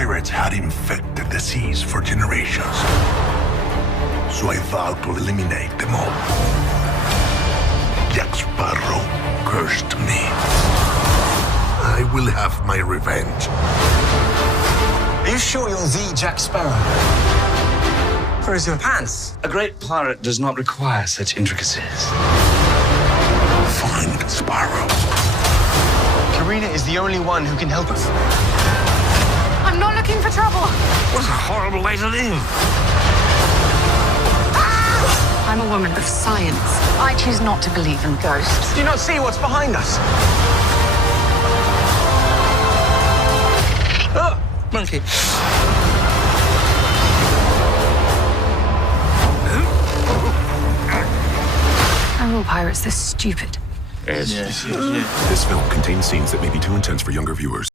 pirates had infected the seas for generations. So I vowed to eliminate them all. Jack Sparrow cursed me. I will have my revenge. Are you sure you're the Jack Sparrow? Where's your pants? A great pirate does not require such intricacies. Find Sparrow. Karina is the only one who can help us. I'm not looking for trouble. What a horrible way to live. I'm a woman of science. I choose not to believe in ghosts. Do you not see what's behind us? Oh, monkey. Are all pirates this stupid? Yes. This film contains scenes that may be too intense for younger viewers.